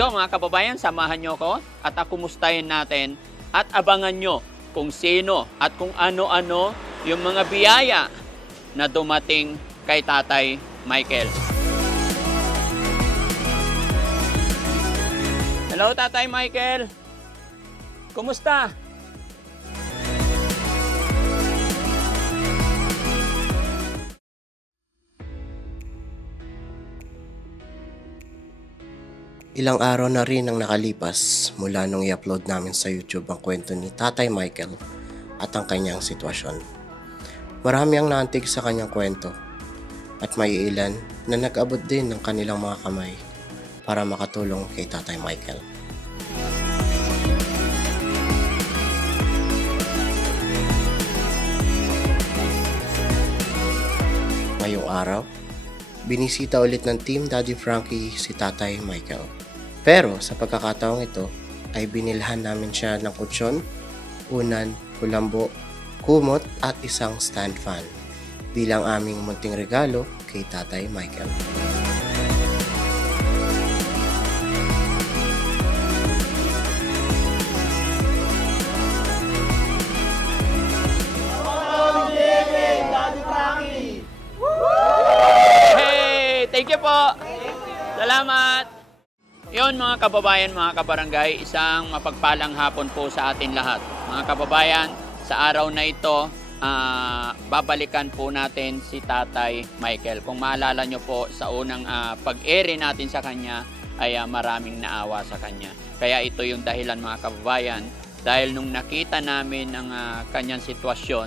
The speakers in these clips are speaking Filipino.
go mga kababayan, samahan nyo ko at kumustahin natin at abangan nyo kung sino at kung ano-ano yung mga biyaya na dumating kay Tatay Michael. Hello Tatay Michael! Kumusta? Ilang araw na rin ang nakalipas mula nung i-upload namin sa YouTube ang kwento ni Tatay Michael at ang kanyang sitwasyon. Marami ang naantig sa kanyang kwento at may ilan na nag-abot din ng kanilang mga kamay para makatulong kay Tatay Michael. Ngayong araw, binisita ulit ng Team Daddy Frankie si Tatay Michael. Pero sa pagkakataong ito ay binilhan namin siya ng kutsyon, unan, kulambo, kumot at isang stand fan bilang aming munting regalo kay Tatay Michael. Hey! Thank you po! Salamat! Yon mga kababayan, mga kabarangay, isang mapagpalang hapon po sa atin lahat. Mga kababayan, sa araw na ito, babalikan po natin si Tatay Michael. Kung maalala nyo po, sa unang pag-ere natin sa kanya, ay maraming naawa sa kanya. Kaya ito yung dahilan mga kababayan, dahil nung nakita namin ang kanyang sitwasyon,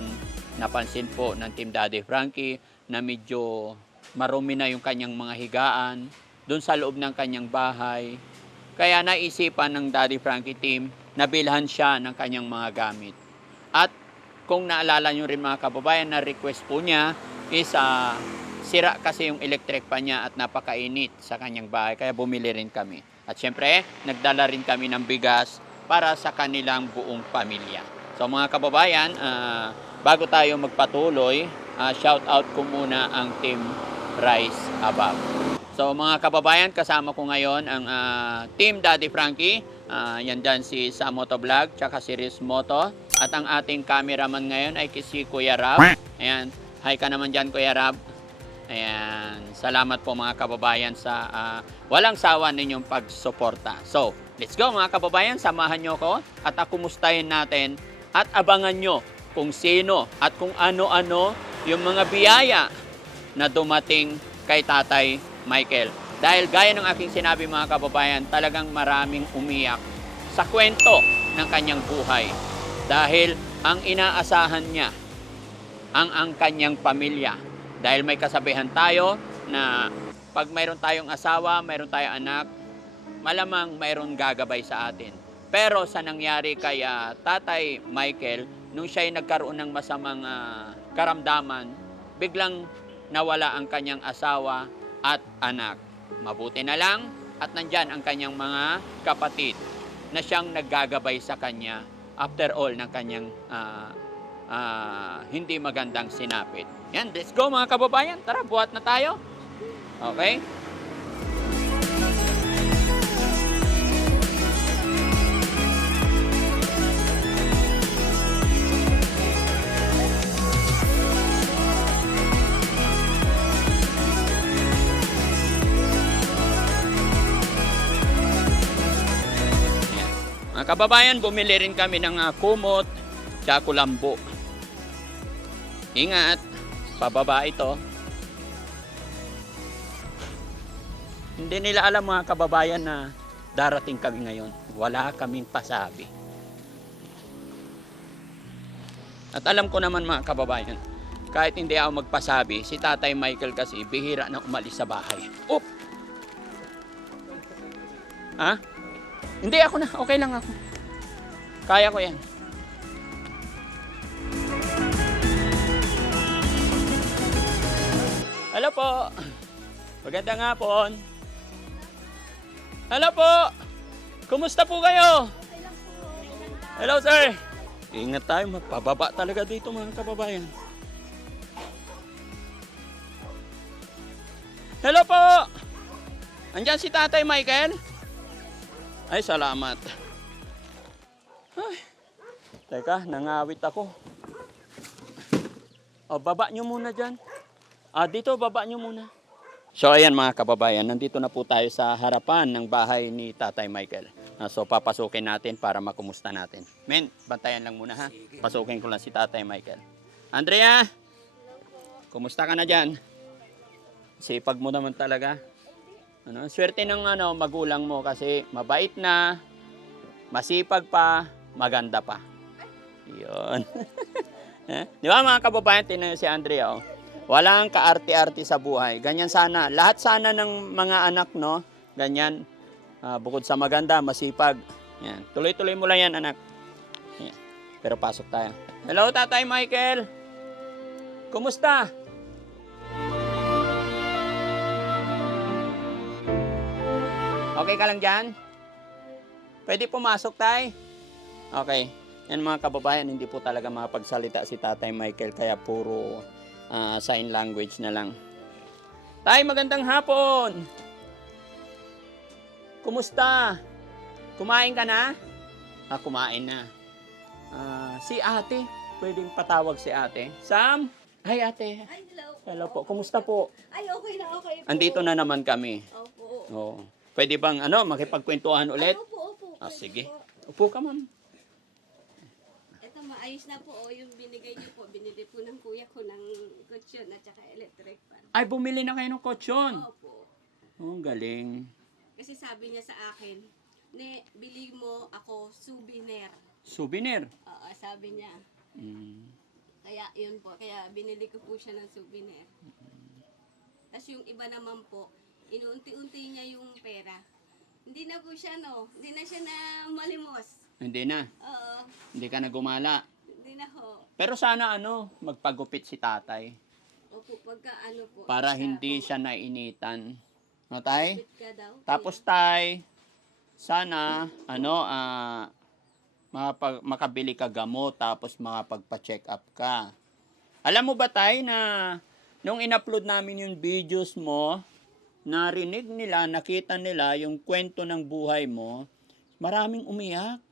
napansin po ng Team Daddy Frankie na medyo marumi na yung kanyang mga higaan, doon sa loob ng kanyang bahay. Kaya naisipan ng Daddy Frankie team na bilhan siya ng kanyang mga gamit. At kung naalala nyo rin mga kababayan, na request po niya is sira kasi yung electric pan niya at napakainit sa kanyang bahay. Kaya bumili rin kami. At syempre, nagdala rin kami ng bigas para sa kanilang buong pamilya. So mga kababayan, bago tayo magpatuloy, shout out ko muna ang Team Rise Above. So mga kababayan, kasama ko ngayon ang Team Daddy Frankie. Yan dyan si Samoto Vlog, tsaka si Riz Moto. At ang ating cameraman ngayon ay si Kuya Rab. Ayan, hi ka naman dyan Kuya Rab. Ayan, salamat po mga kababayan sa walang sawa ninyong pagsuporta. So, let's go mga kababayan, samahan nyo ko at kumustahin natin at abangan nyo kung sino at kung ano-ano yung mga biyaya na dumating kay Tatay Michael. Dahil gaya ng aking sinabi mga kababayan, talagang maraming umiyak sa kwento ng kanyang buhay. Dahil ang inaasahan niya, ang kanyang pamilya. Dahil may kasabihan tayo na pag mayroon tayong asawa, mayroon tayong anak, malamang mayroon gagabay sa atin. Pero sa nangyari kay Tatay Michael, nung siya'y nagkaroon ng masamang karamdaman, biglang nawala ang kanyang asawa at anak. Mabuti na lang at nandyan ang kanyang mga kapatid na siyang naggagabay sa kanya after all ng kanyang hindi magandang sinapit. Yan, let's go mga kababayan. Tara, buhat na tayo. Okay? Mga kababayan, bumili rin kami ng kumot, tsaka kulambo. Ingat, pababa ito. Hindi nila alam mga kababayan na darating kami ngayon. Wala kaming pasabi. At alam ko naman mga kababayan, kahit hindi ako magpasabi, si Tatay Michael kasi bihira na umalis sa bahay. Oop! Ha? Hindi, ako na. Okay lang ako. Kaya ko yan. Hello po. Magandang hapon. Hello po. Kumusta po kayo? Hello sir. Ingat tayo. Magpababa talaga dito mga kababayan. Hello po. Andyan si Tatay Michael? Ay, salamat. Ay, teka, nangawit ako. O, baba nyo muna dyan. Dito, baba nyo muna. So, ayan mga kababayan, nandito na po tayo sa harapan ng bahay ni Tatay Michael. So, papasukin natin para makumusta natin. Men, bantayan lang muna ha. Pasukin ko lang si Tatay Michael. Andrea! Kumusta ka na dyan? Sipag mo naman talaga. Swerte ng magulang mo kasi mabait na, masipag pa, maganda pa. Yun. Di ba mga kababayan, tinan si Andrea, oh. Walang kaarte-arte sa buhay. Ganyan sana. Lahat sana ng mga anak, no? Ganyan. Bukod sa maganda, masipag. Yan. Tuloy-tuloy mo lang yan, anak. Yan. Pero pasok tayo. Hello, Tatay Michael. Kumusta? Okay ka lang dyan? Pwede pumasok, Tay? Okay. Yan mga kababayan, hindi po talaga makapagsalita si Tatay Michael, kaya puro sign language na lang. Tay, magandang hapon! Kumusta? Kumain ka na? Kumain na. Si ate, pwedeng patawag si ate. Sam? Hi ate. Ay, hello. Hello po. Kumusta po? Ay, okay na, okay po. Andito na naman kami. Opo. Oh. Pwede bang makipagkwentuhan ulit? Ay, opo. Pwede Sige. po. Upo ka, ma'am. Ito, maayos na po. Yung binigay niyo po. Binili po ng kuya ko ng kutsyon at saka electric fan. Ay, bumili na kayo ng kotsyon. Opo. Oh, galing. Kasi sabi niya sa akin, bili mo ako souvenir. Souvenir. Oo, sabi niya. Kaya yun po. Kaya binili ko po siya ng souvenir. Tapos yung iba naman po, inuunti-unti niya yung pera. Hindi na po siya, hindi na siya na malimos. Hindi na. Oo, Hindi ka na gumala. hindi na ho. Pero sana magpagupit si tatay Opo, pagka po. para hindi siya nainitan. No, tay? Bit ka daw. Tapos tay, sana makabili ka gamot tapos makapagpa-check up ka. Alam mo ba tay na nung in-upload namin yung videos mo, narinig nila, nakita nila yung kwento ng buhay mo, maraming umiyak.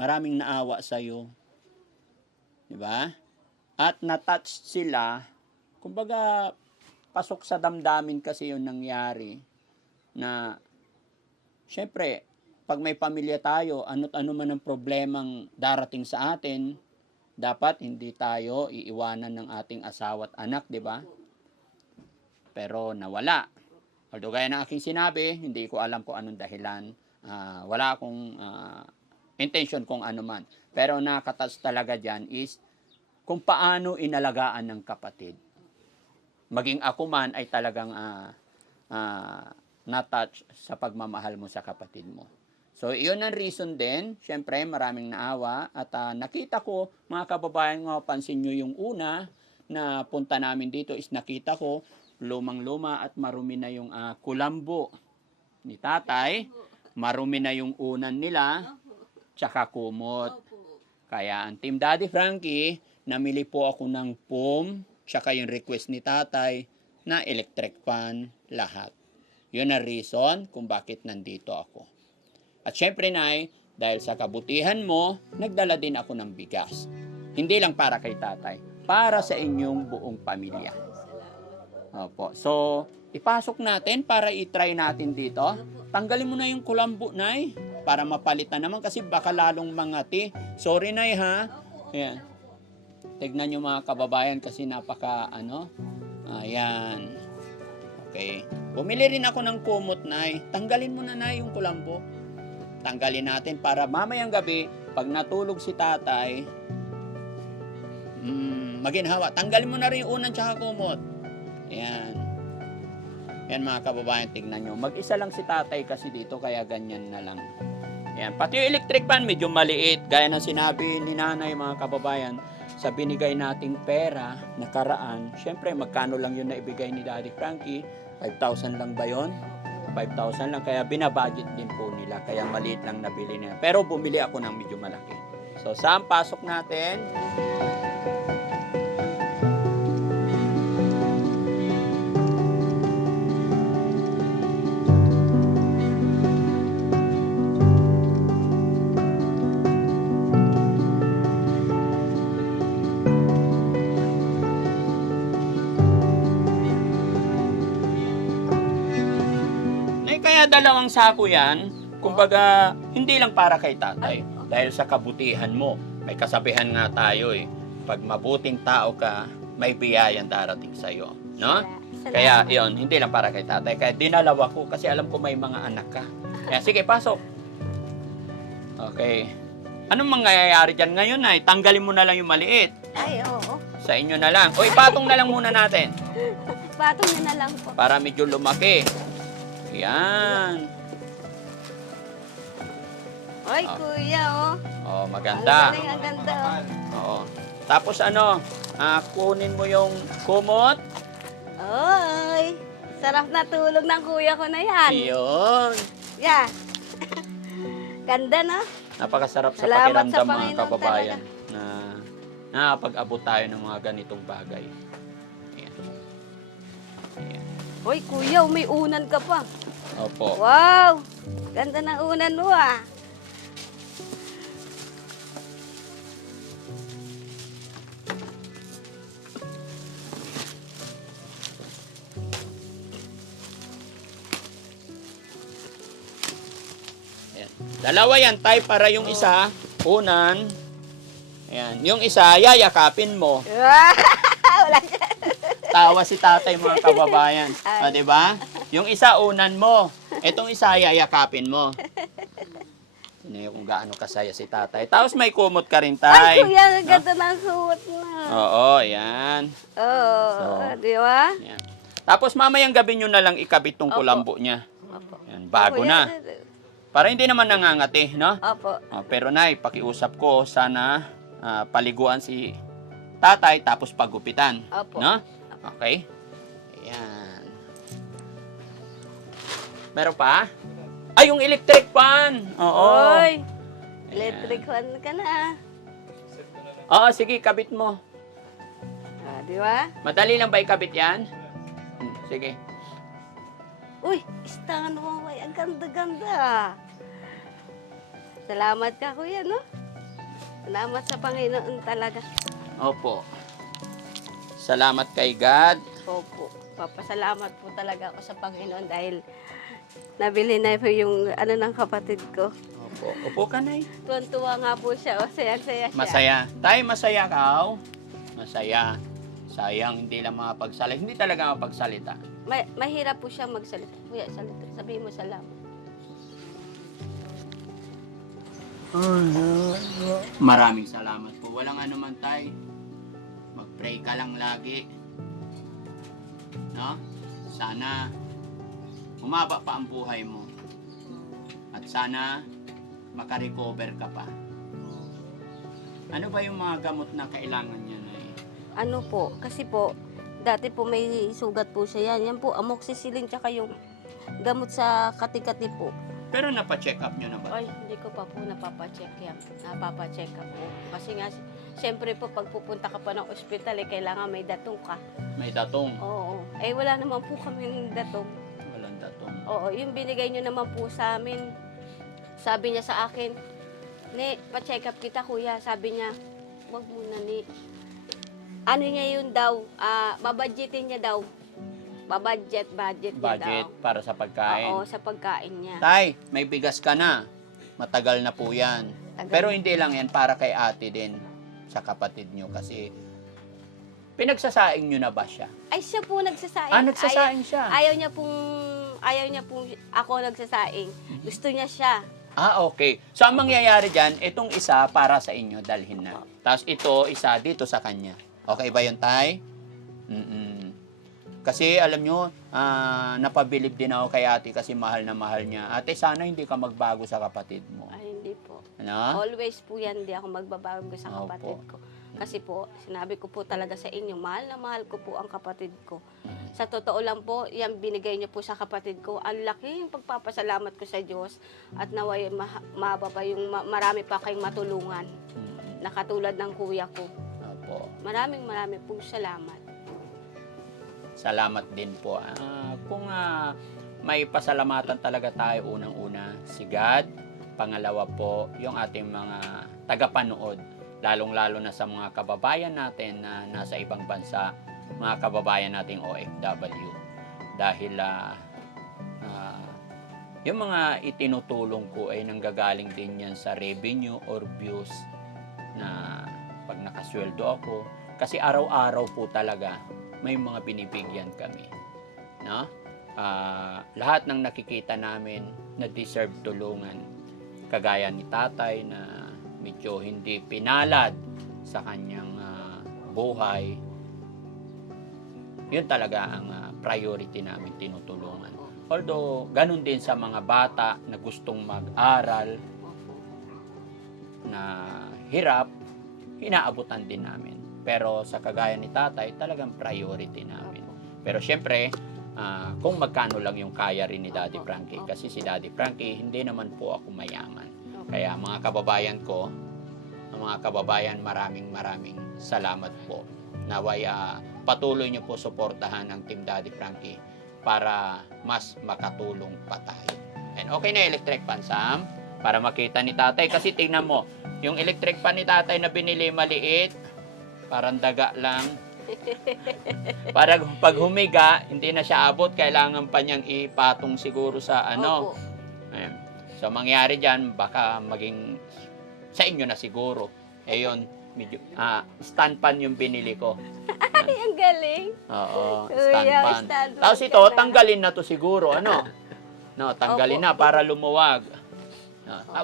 Maraming naawa sa'yo. Diba? At natouch sila, kumbaga, pasok sa damdamin kasi yung nangyari na, syempre, pag may pamilya tayo, ano't ano man ang problemang darating sa atin, dapat hindi tayo iiwanan ng ating asawa at anak, di ba? Pero nawala. Although gaya ng aking sinabi, hindi ko alam kung anong dahilan. Wala akong intention kung ano man. Pero nakatouch talaga dyan is kung paano inalagaan ng kapatid. Maging ako man ay talagang na-touch sa pagmamahal mo sa kapatid mo. So, iyon ang reason din. Siyempre, maraming naawa. At nakita ko, mga kababayan, pansin nyo yung una na punta namin dito is nakita ko, lumang-luma at marumi na yung kulambo ni tatay. Marumi na yung unan nila, tsaka kumot. Opo. Kaya ang Team Daddy Frankie, namili po ako ng foam, tsaka yung request ni tatay na electric fan, lahat. Yun ang reason kung bakit nandito ako. At syempre, Nay, dahil sa kabutihan mo, nagdala din ako ng bigas. Hindi lang para kay tatay, para sa inyong buong pamilya. Opo. So, ipasok natin para i-try natin dito. Tanggalin mo na yung kulambo, Nay, para mapalitan naman kasi baka lalong mangati. Sorry, Nay, ha? Ayan. Tignan nyo mga kababayan kasi napaka, ayan. Okay. Bumili rin ako ng kumot, Nay. Tanggalin mo na, Nay, yung kulambo. Tanggalin natin para mamayang gabi, pag natulog si tatay, maginhawa. Tanggalin mo na rin yung unan tsaka kumot. Ayan. Ayan mga kababayan, tignan nyo. Mag-isa lang si tatay kasi dito, kaya ganyan na lang. Ayan. Pati yung electric fan, medyo maliit. Gaya ng sinabi ni nanay, mga kababayan, sa binigay nating pera, nakaraan, syempre, magkano lang yun na ibigay ni Daddy Frankie? 5,000 lang ba yun? 5,000 lang, kaya binabudget din po nila, kaya maliit lang nabili nila. Pero bumili ako ng medyo malaki. So, saan pasok natin? dalawang sako yan, kumbaga, hindi lang para kay tatay. Dahil sa kabutihan mo, may kasabihan nga tayo eh. Pag mabuting tao ka, may biyayan darating sa'yo. No? Kaya yon, hindi lang para kay tatay. Kaya dinalawa ko kasi alam ko may mga anak ka. Kaya sige, pasok. Okay. Anong mangyayari dyan ngayon ay? Tanggalin mo na lang yung maliit. Ay, oo. Sa inyo na lang. O ipatong na lang muna natin. Patong nyo na lang po. Para medyo lumaki. Yan. Ay, kuya, oh. Oh, Ang maganda. galing, ang ganda, oh. Oo. Tapos ano, kunin mo yung kumot. Oy, sarap na tulog ng kuya ko na yan. Iyon. Yeah. Ganda, no? Napakasarap sa Salamat pakiramdam sa mga Panginoon kababayan na nakapag-abot tayo ng mga ganitong bagay. Ayan. Ayan. Hoy, kuya, may unan ka pa. Opo. Wow! Ganda ng unan mo, ah. Ayan. Dalawa yan, tay, para yung isa, unan. Ayan. Yung isa, yayakapin mo. Wala siya. Tawa si tatay mga kababayan. O, di ba? Yung isa, unan mo. Etong isa, yayakapin mo. Sino kung gaano kasaya si tatay. Tapos may kumot ka rin, tay. Ay, kuya, ang ganda ng suot mo. Oo, yan. Oo, So, di ba? Yan. Tapos mamayang gabi nyo na lang ikabit tong Opo. kulambo niya. Opo. Yan, bago Kuya, na. Para hindi naman nangangati, no? Opo. Pero nay, pakiusap ko, sana paliguan si tatay tapos pagupitan. Opo. No? Okay? Ayan. Meron pa? Ay, yung electric fan! Oo. Oy, electric fan ka na. Oo, sige, kabit mo. Ah, di ba? Madali lang ba ikabit yan? Sige. Uy, istangan mo, ay, ang ganda-ganda. Salamat ka, kuya, no? Salamat sa Panginoon talaga. Opo. Salamat kay God. Opo, papasalamat po talaga ako sa Panginoon dahil nabili na po yung ano ng kapatid ko. Opo. Opo ka, Nay. Tuwan-tuwa nga po siya, o saya-saya siya. Masaya. Tay, masaya ka, oh. Masaya. Sayang, hindi lang makapagsalita. Hindi talaga makapagsalita. Mahirap po siya magsalita. Kuya, salita. Sabihin mo salamat. Maraming salamat po. Walang anuman, Tay. Mag-pray ka lang lagi. No? Sana humaba pa ang buhay mo. At sana makarecover ka pa. Ano ba yung mga gamot na kailangan niya, Nay? Ano po, kasi po, dati po may sugat po siya yan. Yan po, amoxicillin tsaka yung gamot sa kati-kati po. Pero napa-check up niyo na ba? Ay, hindi ko pa po napapacheck yan. Napapacheck up po. Kasi nga, siyempre po, pag pupunta ka pa ng ospital, kailangan may datong ka. May datong. Oo. Eh, wala naman po kami ng datong. Walang datong. Oo, yung binigay nyo naman po sa amin. Sabi niya sa akin, "Ni, pa-check up kita, kuya." Sabi niya, "Wag muna, Ni." Ano niya yun daw, babadgetin niya daw. Budget niya Budget daw. para sa pagkain. Oo, sa pagkain niya. Tay, may bigas ka na. Matagal na po yan. Tagal. Pero hindi lang yan para kay ate din sa kapatid nyo kasi pinagsasaing nyo na ba siya? Ay, siya po nagsasaing. Nagsasaing siya. Ayaw niya pong ako nagsasaing. Gusto niya siya. Okay. So, ang mangyayari dyan, itong isa para sa inyo, dalhin na. Tapos ito, isa dito sa kanya. Okay ba yun, Tay? Kasi alam nyo, napabilib din ako kay ate kasi mahal na mahal niya. Ate, sana hindi ka magbago sa kapatid mo. Ay, hindi po. Ano? Always po yan, hindi ako magbabago sa Opo. kapatid ko. Kasi po, sinabi ko po talaga sa inyo, mahal na mahal ko po ang kapatid ko. Sa totoo lang po, yan binigay niyo po sa kapatid ko. Ang laking pagpapasalamat ko sa Diyos at naway mahaba pa yung marami pa kayong matulungan na katulad ng kuya ko. Opo. Maraming pong salamat. Salamat din po. Kung may pasalamatan talaga tayo, unang-una si God, pangalawa po yung ating mga tagapanood, lalong-lalo na sa mga kababayan natin na nasa ibang bansa, mga kababayan nating OFW. Dahil yung mga itinutulong ko ay nanggagaling din yan sa revenue or views na pag nakasweldo ako. Kasi araw-araw po talaga may mga binibigyan kami. No? Lahat ng nakikita namin na deserve tulungan. Kagaya ni tatay na medyo hindi pinalad sa kanyang buhay. Yun talaga ang priority namin tinutulungan. Although, ganun din sa mga bata na gustong mag-aral, na hirap, inaabutan din namin. Pero sa kagaya ni tatay, talagang priority namin. Pero syempre, kung magkano lang yung kaya rin ni Daddy Frankie. Kasi si Daddy Frankie, hindi naman po ako mayaman. Kaya mga kababayan ko, mga kababayan, maraming salamat po. Naway patuloy niyo po suportahan ang Team Daddy Frankie para mas makatulong pa tayo. And okay na electric fan, Sam, para makita ni tatay. Kasi tingnan mo, yung electric fan ni tatay na binili maliit, parang daga lang. Para pag humiga, hindi na siya abot, kailangan pa niyang ipatong siguro sa ano. Ayan. So mangyari dyan, baka maging sa inyo na siguro. Eh yun, medyo, stand pan yung binili ko. Ay, ang galing. Oo, Uy, stand pan. stand pan Tapos ka ito, na. tanggalin na to siguro, ano? No, tanggalin Opo. na para lumuwag.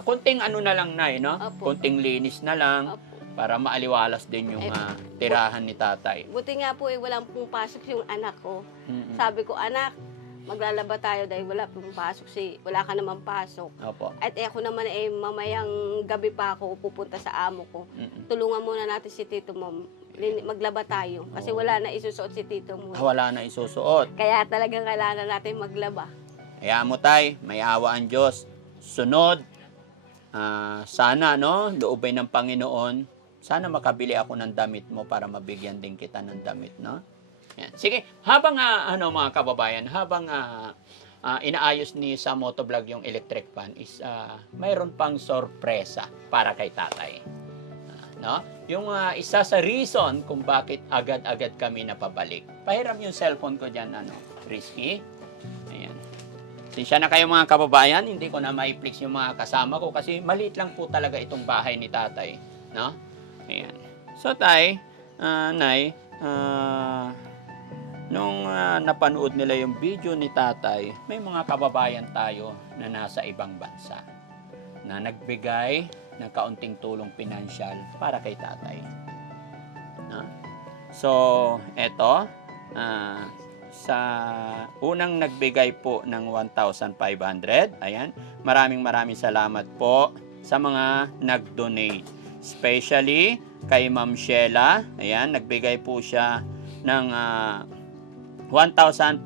Kunting ano na lang, Nay, no? Opo. Kunting linis na lang Opo. para maaliwalas din yung tirahan ni tatay. Buti nga po walang pumapasok yung anak ko. Mm-mm. Sabi ko, anak, maglalaba tayo dahil wala pumapasok wala ka naman pasok. Opo. At ako naman mamayang gabi pa ako pupunta sa amo ko. Mm-mm. Tulungan muna natin si Tito Mom. Maglaba tayo kasi wala na isusuot si Tito Mom. Wala na isusuot. Kaya talagang kailangan natin maglaba. Kaya mo tay, may awa ang Diyos. Sunod, sana no, loobay ng Panginoon, sana makabili ako ng damit mo para mabigyan din kita ng damit, no? Yan. Sige, habang mga kababayan, habang inaayos ni sa Motovlog yung electric fan is mayroon pang sorpresa para kay tatay. No? Yung isa sa reason kung bakit agad-agad kami napabalik. Pahiram yung cellphone ko diyan, Risky. Ayan. Siya na kayo mga kababayan, hindi ko na ma-flex yung mga kasama ko kasi maliit lang po talaga itong bahay ni tatay, no? Ayan. So tay, nay, nung napanood nila yung video ni tatay, may mga kababayan tayo na nasa ibang bansa na nagbigay ng kaunting tulong pinansyal para kay tatay. No? So, eto, sa unang nagbigay po ng 1,500, ayan, maraming salamat po sa mga nag-donate. Especially kay Ma'am Sheila, ayan, nagbigay po siya ng 1,500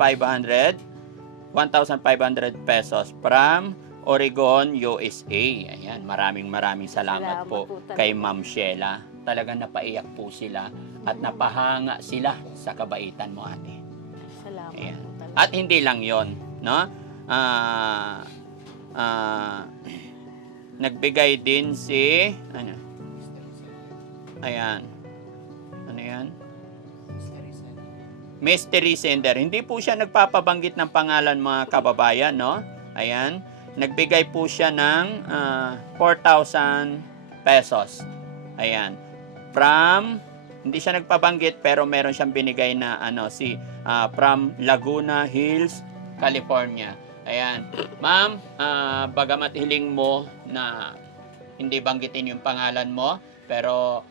pesos from Oregon, USA. Ayan, maraming salamat po kay Ma'am Sheila. Talagang napaiyak po sila at napahanga sila sa kabaitan mo, ate. Salamat. Ayan. At hindi lang yon, no? Nagbigay din si ayan. Ano yan? Mystery sender. Hindi po siya nagpapabanggit ng pangalan, mga kababayan, no? Ayan. Nagbigay po siya ng 4,000 pesos. Ayan. Hindi siya nagpabanggit pero meron siyang binigay na from Laguna Hills, California. Ayan. Ma'am, bagamat hiling mo na hindi banggitin yung pangalan mo, pero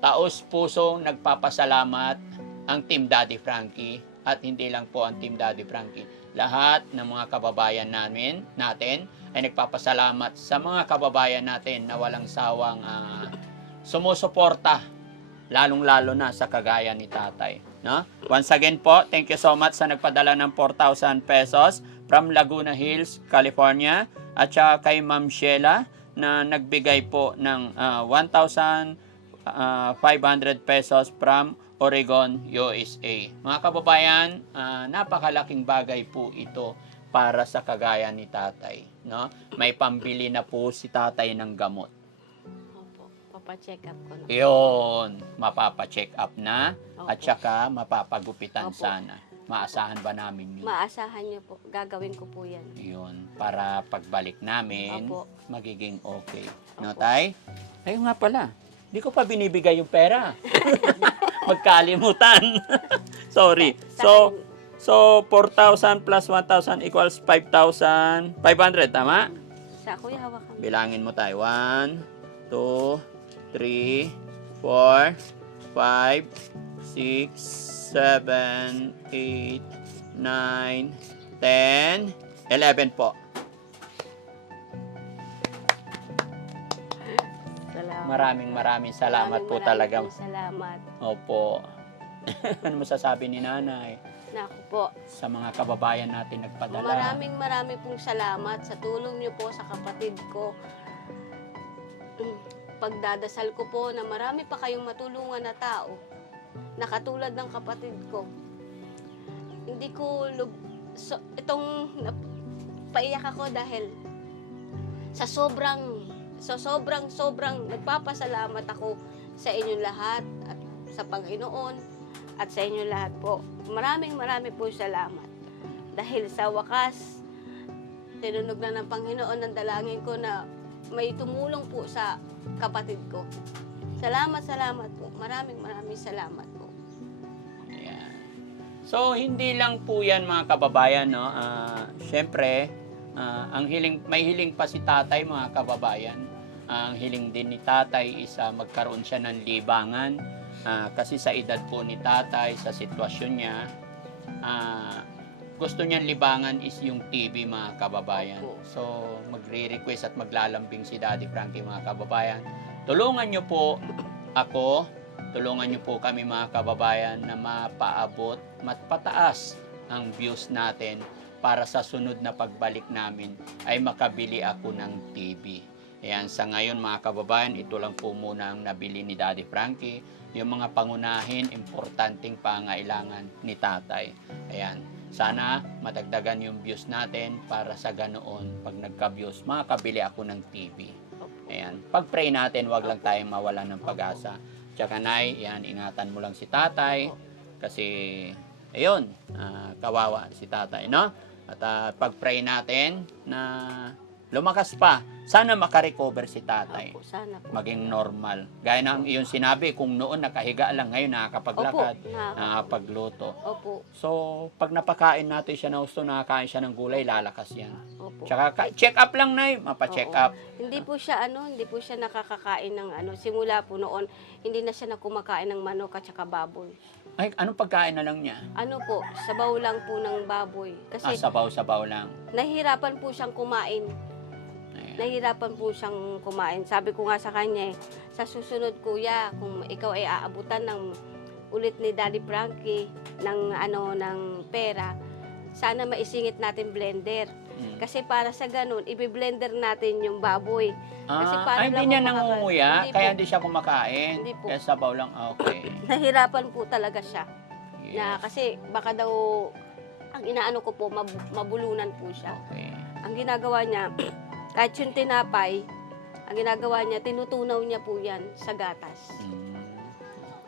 taos-pusong nagpapasalamat ang Team Daddy Frankie at hindi lang po ang Team Daddy Frankie. Lahat ng mga kababayan natin ay nagpapasalamat sa mga kababayan natin na walang sawang sumusuporta, lalong-lalo na sa kagaya ni tatay. No? Once again po, thank you so much sa nagpadala ng 4,000 pesos from Laguna Hills, California, at saka kay Ma'am Sheila na nagbigay po ng 1,500 pesos from Oregon, USA. Mga kababayan, napakalaking bagay po ito para sa kagaya ni tatay. No? May pambili na po si tatay ng gamot. Opo, papacheck up ko na. Yun, mapapacheck up na Opo. at saka mapapagupitan Opo. sana. Maasahan ba namin yun? Maasahan niyo po. Gagawin ko po yan. Yun, para pagbalik namin, Opo. magiging okay. No, Opo. Tay? Ayun nga pala, di ko pa binibigay yung pera. Magkalimutan. Sorry. So 4,000 plus 1,000 equals 5,500, tama? Sa kuya, hawakan mo. Bilangin mo tayo. 1, 2, 3, 4, 5, 6, 7, 8, 9, 10, 11 po. Salamat. Maraming salamat po talaga. Maraming salamat. Opo. Ano masasabi ni nanay Naku po. sa mga kababayan natin nagpadala? Maraming pong salamat sa tulong niyo po sa kapatid ko. Pagdadasal ko po na marami pa kayong matulungan na tao na katulad ng kapatid ko. Hindi ko paiyak ako dahil sa sobrang nagpapasalamat ako sa inyong lahat at sa Panginoon at sa inyong lahat po. Maraming po salamat. Dahil sa wakas, tinunog na ng Panginoon ang dalangin ko na may tumulong po sa kapatid ko. Salamat po. Maraming salamat po. Ayan. So, hindi lang po yan mga kababayan, no? Siyempre, may hiling pa si tatay mga kababayan. Ang hiling din ni tatay is magkaroon siya ng libangan. Kasi sa edad po ni tatay, sa sitwasyon niya, gusto niyang libangan is yung TV mga kababayan. Opo. So, magre-request at maglalambing si Daddy Frankie mga kababayan. Tulungan niyo po ako, tulungan niyo po kami mga kababayan na mapaabot, matpataas ang views natin para sa sunod na pagbalik namin ay makabili ako ng TV. Ayan, sa ngayon mga kababayan, ito lang po muna ang nabili ni Daddy Frankie, yung mga pangunahin, importanteng pangailangan ni tatay. Ayan, sana madagdagan yung views natin para sa ganoon, pag nagka-views, makakabili ako ng TV. Ayan, pag-pray natin, wag lang tayong mawala ng pag-asa. Tsaka Nay, yan, ingatan mo lang si tatay kasi, ayun, kawawa si tatay, no? At pag-pray natin na lumakas pa. Sana makarecover si tatay. Opo, sana po. Maging normal. Gaya ng iyong sinabi, kung noon nakahiga lang, ngayon nakakapaglakad, Opo, nakakapagluto. Opo. So, pag napakain natin siya na gusto, nakakain siya ng gulay, lalakas yan. Opo. Tsaka, check up lang, Nay. Mapa-check Oo. up. Hindi po siya nakakakain ng simula po noon, hindi na siya kumakain ng manok at saka baboy. Ay, anong pagkain na lang niya? Ano po, sabaw lang po ng baboy. Kasi Sabaw-sabaw lang. nahihirapan po siyang kumain. Sabi ko nga sa kanya, sa susunod kuya, kung ikaw ay aabutan ng ulit ni Daddy Frankie ng pera, sana maisingit natin blender. Kasi para sa ganun, ibi-blender natin yung baboy. Kasi para Hindi lang niya po nangunguya, Hindi kaya po. hindi siya kumakain. Hindi po. Kaya sabaw lang, okay. Nahirapan po talaga siya. Yes. Na kasi baka daw, ang inaano ko po, mabulunan po siya. Okay. Ang ginagawa niya, kahit yung tinapay, ang ginagawa niya, tinutunaw niya po yan sa gatas.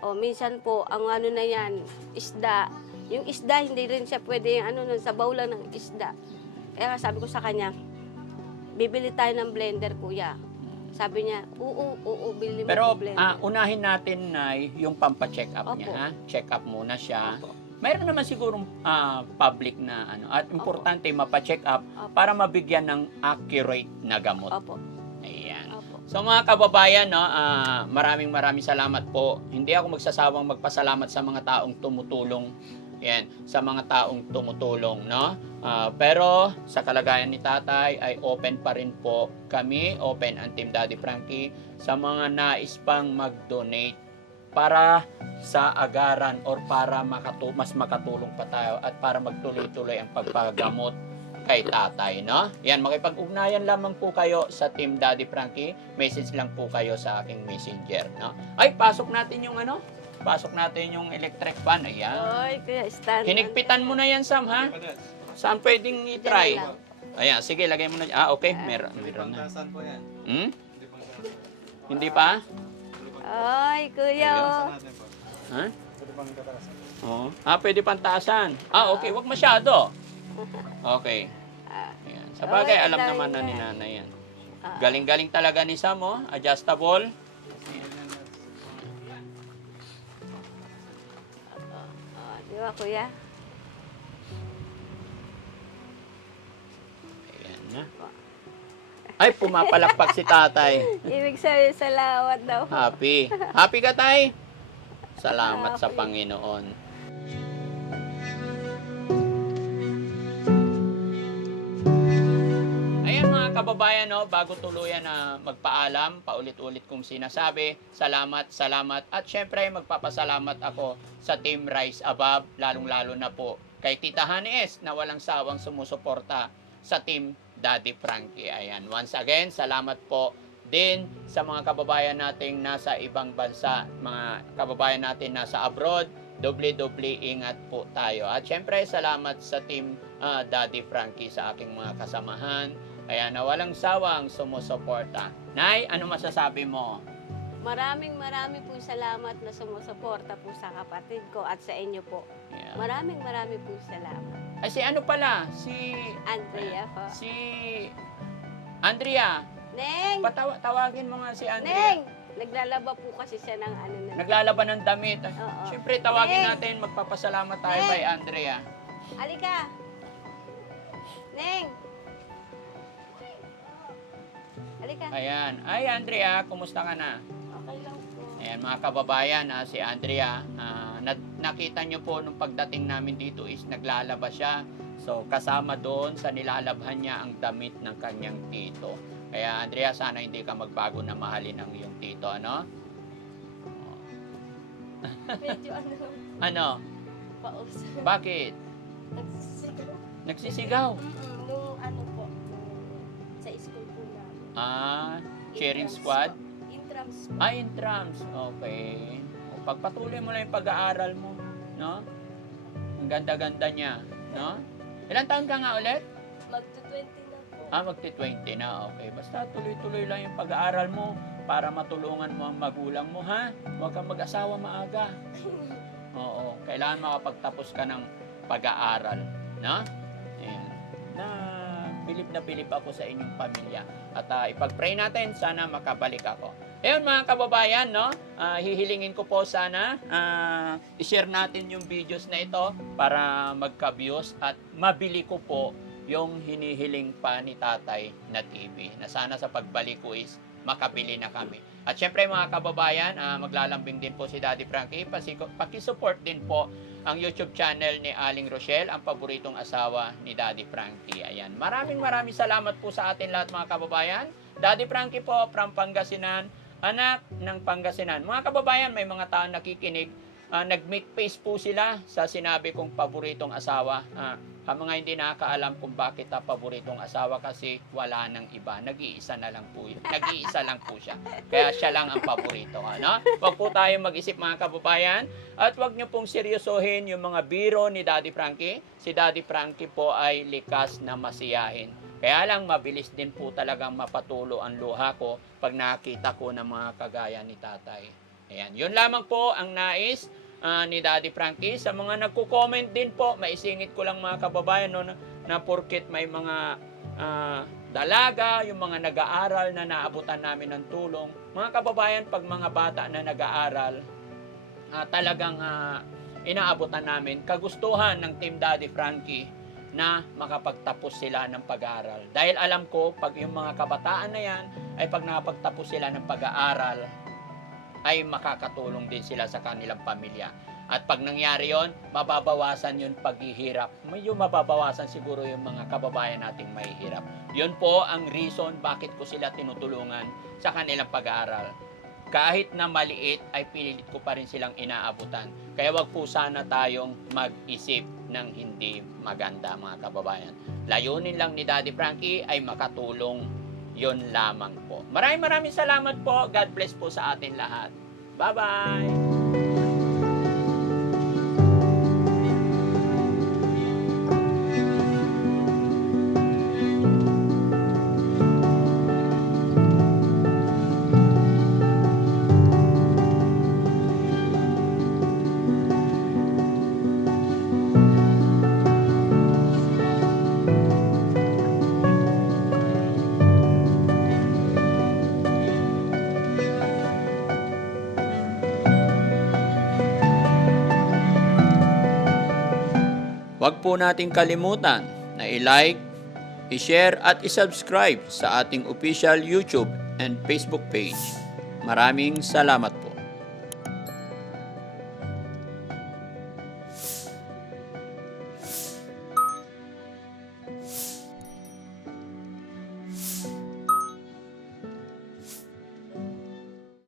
O minsan po, ang ano na yan, isda. Yung isda, hindi rin siya pwede, sabaw lang ng isda. Kaya sabi ko sa kanya, bibili tayo ng blender, kuya. Sabi niya, oo, bili mo Pero po blender. unahin natin na yung pampa-check up niya, Opo. ha? Check up muna siya. Opo. Mayroon naman sigurong public na at importante mapa-check up Opo. para mabigyan ng accurate na gamot. Opo. Ayan. Opo. So mga kababayan, no, maraming salamat po. Hindi ako magsasawang magpasalamat sa mga taong tumutulong. Yan, sa mga taong tumutulong, no? Pero sa kalagayan ni tatay ay open pa rin po kami, open ang Team Daddy Frankie sa mga nais pang mag-donate para sa agaran or para mas makatulong pa tayo at para magtuloy-tuloy ang pagpagamot kay tatay, no? Yan, makipag-ugnayan lamang po kayo sa Team Daddy Frankie. Message lang po kayo sa aking messenger, no? Ay, pasok natin yung pasok natin yung electric fan. Ayan. Ay, kaya stand. Hinigpitan mo na yan, Sam, ha? Saan pwedeng i-try? Diyan lang. Ayan, sige, lagay mo na. Okay, meron na. Saan po yan? Hmm? Hindi pa? Ay, kuya. Ha? bang kataasan? Oo. Pwede pantaasan. Okay. Wag masyado. Okay. Ayan. Sa bagay, Okay, alam dahil naman na ni yan. nanay yan. Galing-galing talaga ni Sam, oh. Adjustable. Di ba, kuya? Ayan na. Ay, pumapalakpak si tatay. Ibig sabihin, salawat daw. Happy. Happy ka, tay? Salamat sa Happy. Panginoon. Ayan mga kababayan, no, bago tuluyan na magpaalam, paulit-ulit kong sinasabi, salamat, salamat. At syempre, magpapasalamat ako sa Team Rise Above, lalong-lalo na po kay Tita Hanes na walang sawang sumusuporta sa Team Daddy Frankie. Ayan, once again, salamat po din sa mga kababayan nating nasa ibang bansa, mga kababayan natin nasa abroad. Doble-doble ingat po tayo. At syempre, salamat sa Team Daddy Frankie sa aking mga kasamahan. Kaya na walang sawang sumusuporta. Nay, ano masasabi mo? Maraming po salamat na sumusuporta po sa kapatid ko at sa inyo po. Yeah. Maraming po salamat. Ay, si ano pala? Si Andrea po. Andrea. Neng! Tawagin mo nga si Andrea. Neng! Naglalaba po kasi siya ng ano na. Naglalaban ng damit. Oo. Siyempre, tawagin Neng! natin. Magpapasalamat tayo Neng! kay Andrea. Halika! Neng! Halika. Ayan. Ay, Andrea, kumusta ka na? Okay lang po. Ayan, mga kababayan, si Andrea, nakita nyo po nung pagdating namin dito is naglalaba siya. So, kasama doon sa nilalabhan niya ang damit ng kanyang tito. Kaya, Andrea, sana hindi ka magbago na mahalin ang iyong tito, ano? Medyo ano, Ano? paus. Bakit? Nagsisigaw. Nagsisigaw? Nung ano po, sa school po namin. Cheering squad? Intrams po. Intrams. Okay. Pagpatuloy mo lang yung pag-aaral mo, no? Ang ganda-ganda niya, no? Ilang taon ka nga ulit? Magto-20 na po. Magti-20 na, okay. Basta tuloy-tuloy lang yung pag-aaral mo para matulungan mo ang magulang mo, ha? Huwag kang mag-asawa maaga. Oo, kailangan makapagtapos ka ng pag-aaral, no? Ayan. Na bilib ako sa inyong pamilya. At ipag-pray natin, sana makabalik ako. Ayun mga kababayan, no? Hihilingin ko po sana i-share natin yung videos na ito para magka-views at mabili ko po yung hinihiling pa ni tatay na TV. Na sana sa pagbalik ko is makabili na kami. At syempre mga kababayan, maglalambing din po si Daddy Frankie. Pakisupport din po ang YouTube channel ni Aling Rochelle, ang paboritong asawa ni Daddy Frankie. Ayan. Maraming salamat po sa atin lahat mga kababayan. Daddy Frankie po from Pangasinan, anak ng Pangasinan. Mga kababayan, may mga tao nakikinig. Nag-make face po sila sa sinabi kong paboritong asawa. Mga hindi nakakaalam kung bakit paboritong asawa kasi wala nang iba. Nag-iisa na lang po yun. Nag-iisa lang po siya. Kaya siya lang ang paborito. Ano? Huwag po tayo mag-isip mga kababayan. At huwag niyo pong seryosohin yung mga biro ni Daddy Frankie. Si Daddy Frankie po ay likas na masiyahin. Kaya lang mabilis din po talagang mapatulo ang luha ko pag nakita ko ng mga kagaya ni tatay. Ayan. Yun lamang po ang nais ni Daddy Frankie. Sa mga nagko-comment din po, maisingit ko lang mga kababayan no, na porket may mga dalaga, yung mga nag-aaral na naabutan namin ng tulong. Mga kababayan, pag mga bata na nag-aaral, talagang inaabutan namin kagustuhan ng Team Daddy Frankie na makapagtapos sila ng pag-aaral. Dahil alam ko, pag yung mga kabataan na yan, ay pag nakapagtapos sila ng pag-aaral, ay makakatulong din sila sa kanilang pamilya. At pag nangyari yon, mababawasan yung paghihirap. Medyo mababawasan siguro yung mga kababayan nating mahihirap. Yun po ang reason bakit ko sila tinutulungan sa kanilang pag-aaral. Kahit na maliit, ay pinilit ko pa rin silang inaabutan. Kaya wag po sana tayong mag-isip ng hindi maganda mga kababayan. Layunin lang ni Daddy Frankie ay makatulong. Yun lamang po. Maraming salamat po. God bless po sa atin lahat. Bye-bye! Huwag po nating kalimutan na i-like, i-share at i-subscribe sa ating official YouTube and Facebook page. Maraming salamat po.